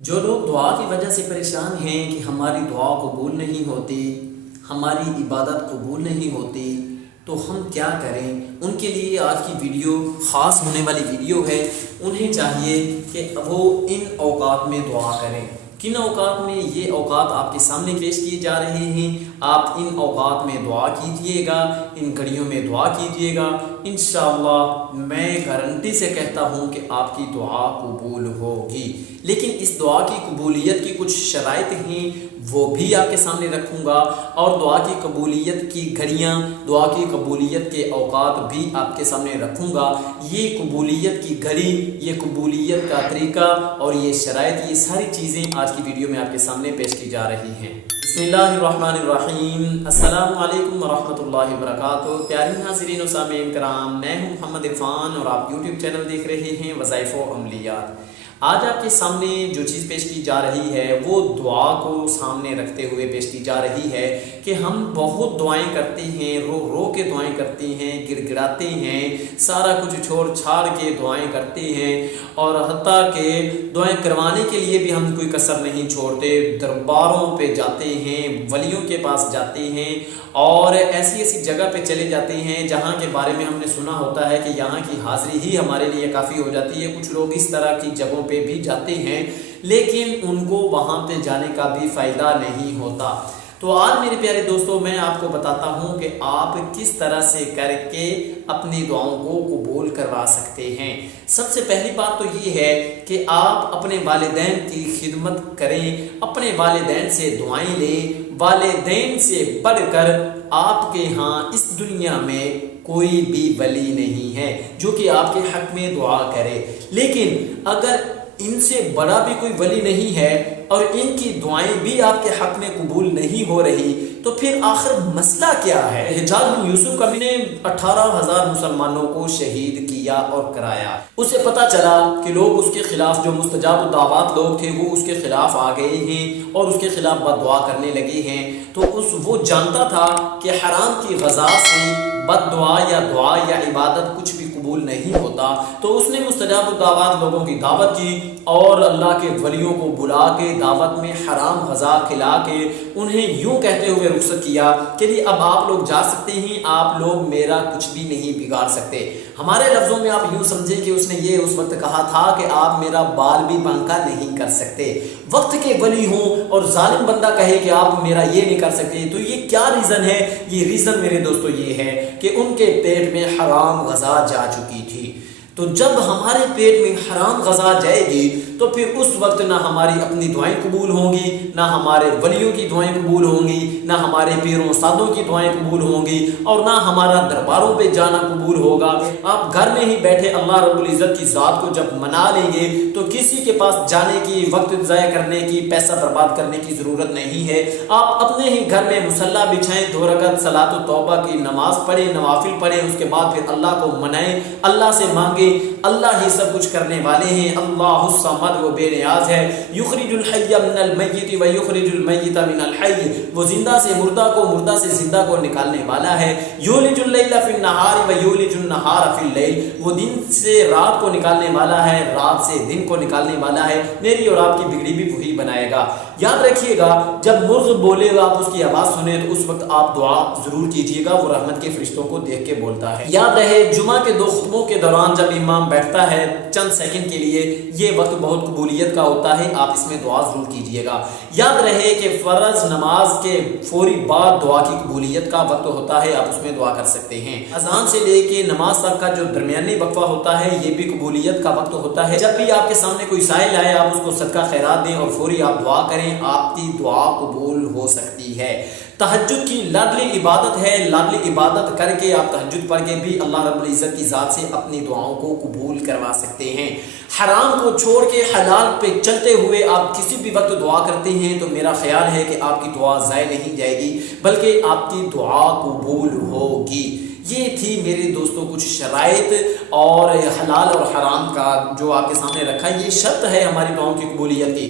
جو لوگ دعا کی وجہ سے پریشان ہیں کہ ہماری دعا قبول نہیں ہوتی، ہماری عبادت قبول نہیں ہوتی، تو ہم کیا کریں؟ ان کے لیے آج کی ویڈیو خاص ہونے والی ویڈیو ہے۔ انہیں چاہیے کہ وہ ان اوقات میں دعا کریں۔ کن اوقات میں؟ یہ اوقات آپ کے سامنے پیش کیے جا رہے ہیں۔ آپ ان اوقات میں دعا کیجئے گا، ان گھڑیوں میں دعا کیجئے گا، انشاءاللہ میں گارنٹی سے کہتا ہوں کہ آپ کی دعا قبول ہوگی۔ لیکن اس دعا کی قبولیت کی کچھ شرائط ہیں، وہ بھی آپ کے سامنے رکھوں گا، اور دعا کی قبولیت کی گھڑیاں، دعا کی قبولیت کے اوقات بھی آپ کے سامنے رکھوں گا۔ یہ قبولیت کی گھڑی، یہ قبولیت کا طریقہ اور یہ شرائط، یہ ساری چیزیں آج کی ویڈیو میں آپ کے سامنے پیش کی جا رہی ہیں۔ بسم اللہ الرحمن الرحیم۔ السلام علیکم ورحمۃ اللہ وبرکاتہ۔ پیارے ناظرین و سامعین کرام، میں ہوں محمد عرفان اور آپ یوٹیوب چینل دیکھ رہے ہیں وظائف و عملیات۔ آج آپ کے سامنے جو چیز پیش کی جا رہی ہے وہ دعا کو سامنے رکھتے ہوئے پیش کی جا رہی ہے کہ ہم بہت دعائیں کرتے ہیں، رو رو کے دعائیں کرتے ہیں، گڑ گڑاتے ہیں، سارا کچھ چھوڑ چھاڑ کے دعائیں کرتے ہیں، اور حتیٰ کہ دعائیں کروانے کے لیے بھی ہم کوئی کسر نہیں چھوڑتے۔ درباروں پہ جاتے ہیں، ولیوں کے پاس جاتے ہیں، اور ایسی ایسی جگہ پہ چلے جاتے ہیں جہاں کے بارے میں ہم نے سنا ہوتا ہے کہ یہاں کی حاضری ہی ہمارے لیے کافی ہو جاتی ہے۔ کچھ لوگ اس طرح کی جگہوں پہ بھی جاتے ہیں، لیکن ان کو وہاں پہ جانے کا بھی فائدہ نہیں ہوتا۔ تو آج میرے پیارے دوستوں، میں آپ کو بتاتا ہوں کہ آپ کس طرح سے کر کے اپنی دعاؤں کو قبول کروا سکتے ہیں۔ سب سے پہلی بات تو یہ ہے کہ آپ اپنے والدین کی خدمت کریں، اپنے والدین سے دعائیں لیں۔ والدین سے بڑھ کر آپ کے ہاں اس دنیا میں کوئی بھی ولی نہیں ہے جو کہ آپ کے حق میں دعا کرے۔ لیکن اگر ان سے بڑا بھی کوئی ولی نہیں ہے اور ان کی دعائیں بھی آپ کے حق میں قبول نہیں ہو رہی، تو پھر آخر مسئلہ کیا ہے؟ حجاج بن یوسف کبھی نے 18,000 مسلمانوں کو شہید کیا اور کرایا۔ اسے پتا چلا کہ لوگ اس کے خلاف، جو مستجاب الدعوات لوگ تھے، وہ اس کے خلاف آ گئے ہیں اور اس کے خلاف بد دعا کرنے لگے ہیں۔ تو وہ جانتا تھا کہ حرام کی غذا سے بد دعا یا دعا یا عبادت کچھ بھی قبول نہیں ہوتا۔ تو اس نے مستجاب الدعوات لوگوں کی دعوت کی اور اللہ کے ولیوں کو بلا کے دعوت میں حرام غذا کھلا کے انہیں یوں کہتے ہوئے رخصت کیا کہ جی اب آپ لوگ جا سکتے ہیں، آپ لوگ میرا کچھ بھی نہیں بگاڑ سکتے۔ ہمارے لفظوں میں آپ یوں سمجھیں کہ اس نے یہ اس وقت کہا تھا کہ آپ میرا بال بھی بنکا نہیں کر سکتے۔ وقت کے ولی ہوں اور ظالم بندہ کہے کہ آپ میرا یہ نہیں کر سکتے، تو یہ کیا ریزن ہے؟ یہ ریزن میرے دوستو یہ ہے کہ ان کے پیٹ میں حرام غذا جا چکی تھی۔ تو جب ہمارے پیٹ میں حرام غذا جائے گی تو پھر اس وقت نہ ہماری اپنی دعائیں قبول ہوں گی، نہ ہمارے ولیوں کی دعائیں قبول ہوں گی، نہ ہمارے پیروں سادوں کی دعائیں قبول ہوں گی، اور نہ ہمارا درباروں پہ جانا قبول ہوگا۔ آپ گھر میں ہی بیٹھے اللہ رب العزت کی ذات کو جب منا لیں گے تو کسی کے پاس جانے کی، وقت ضائع کرنے کی، پیسہ برباد کرنے کی ضرورت نہیں ہے۔ آپ اپنے ہی گھر میں مصلی بچھائیں، 2 رکعت صلاۃ التوبہ کی نماز پڑھیں، نوافل پڑھیں، اس کے بعد پھر اللہ کو منائیں، اللہ سے مانگیں۔ اللہ ہی سب کچھ کرنے والے ہیں۔ اللہ الصمد، وہ بے نیاز ہے۔ یخرج الحی من المیت و یخرج المیت من الحی، وہ زندہ سے مردہ کو، مردہ سے زندہ کو نکالنے والا ہے۔ یولج اللیل فی النہار و یولج النہار فی اللیل، وہ دن سے رات کو نکالنے والا ہے، رات سے دن کو نکالنے والا ہے۔ میری اور آپ کی بگڑی بھی وہی بنائے گا۔ یاد رکھیے گا، جب مرغ بولے گا آپ اس کی آواز سنیں تو اس وقت آپ دعا ضرور کیجیے گا، وہ رحمت کے فرشتوں کو دیکھ کے بولتا ہے۔ یاد رہے، جمعہ کے 2 خطبوں کے دوران جب امام بیٹھتا ہے چند سیکنڈ کے لیے، یہ وقت بہت قبولیت کا ہوتا ہے، آپ اس میں دعا ضرور کیجیے گا۔ یاد رہے کہ فرض نماز کے فوری بعد دعا کی قبولیت کا وقت ہوتا ہے، آپ اس میں دعا کر سکتے ہیں۔ اذان سے لے کے نماز تک کا جو درمیانی وقفہ ہوتا ہے، یہ بھی قبولیت کا وقت ہوتا ہے۔ جب بھی آپ کے سامنے کوئی سائل آئے، آپ اس کو صدقہ خیرات دیں اور فوری آپ دعا کریں، آپ کی دعا قبول ہو سکتی ہے۔ تہجد کی لاڈلی عبادت ہے، لاڈلی عبادت کر کے آپ تہجد پڑھ کے بھی اللہ رب العزت کی ذات سے اپنی دعاؤں کو قبول کروا سکتے ہیں۔ حرام کو چھوڑ کے حلال پہ چلتے ہوئے آپ کسی بھی وقت دعا کرتے ہیں تو میرا خیال ہے کہ آپ کی دعا ضائع نہیں جائے گی، بلکہ آپ کی دعا قبول ہوگی۔ یہ تھی میرے دوستوں کچھ شرائط اور حلال اور حرام کا جو آپ کے سامنے رکھا ہے، یہ شرط ہے ہماری دعاؤں کی قبولیت کی۔